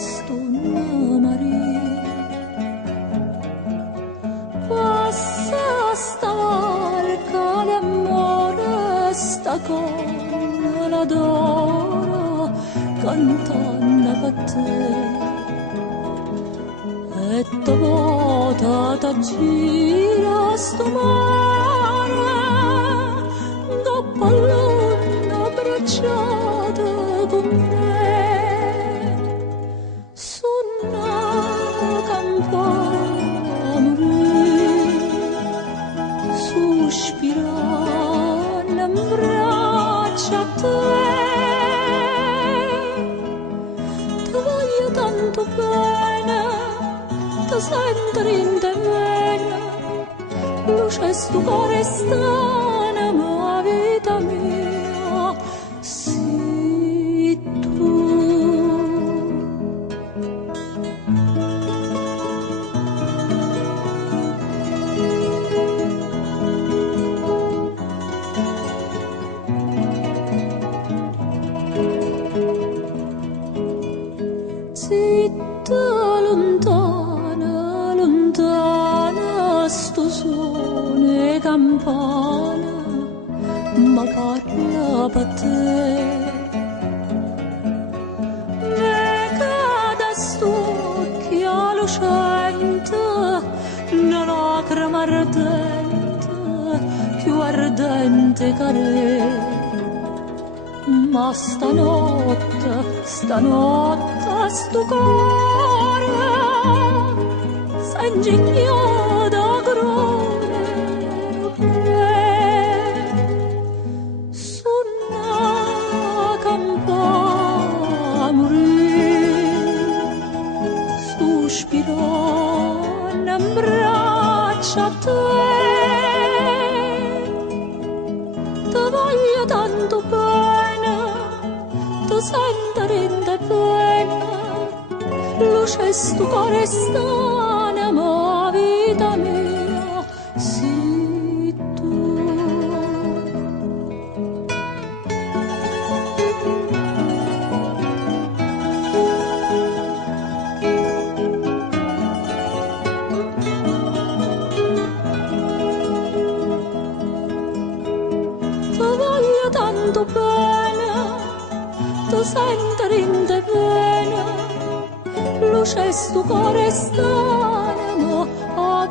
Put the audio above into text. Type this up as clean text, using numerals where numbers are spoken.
sto mari. Passa sta barca d'amore, sta con l'adoro, cantando per te. E dopo ta gira sto mare, coppa l'una abbracciata con me. Su una campana morì, sospirando in braccio a te. Ti voglio tanto bene, ti sento in te bene, luce sto cuore strana, ma vita mia, sei tu. Zitta lontana, lontana, sto suono e campana, ma parla per te. Lega da st'occhio lucente, una lacrima ardente, più ardente che re. Ma stanotte, sto cuore s'ingegna da grone su una campana morì, sospirando in braccio a te. Ti voglio tanto bene, ti sento in te bene, luce sto cuore strana, ma vita mia, sei tu. Ti voglio tanto bene, ti sento in te bene, luce sto cuore strano, ma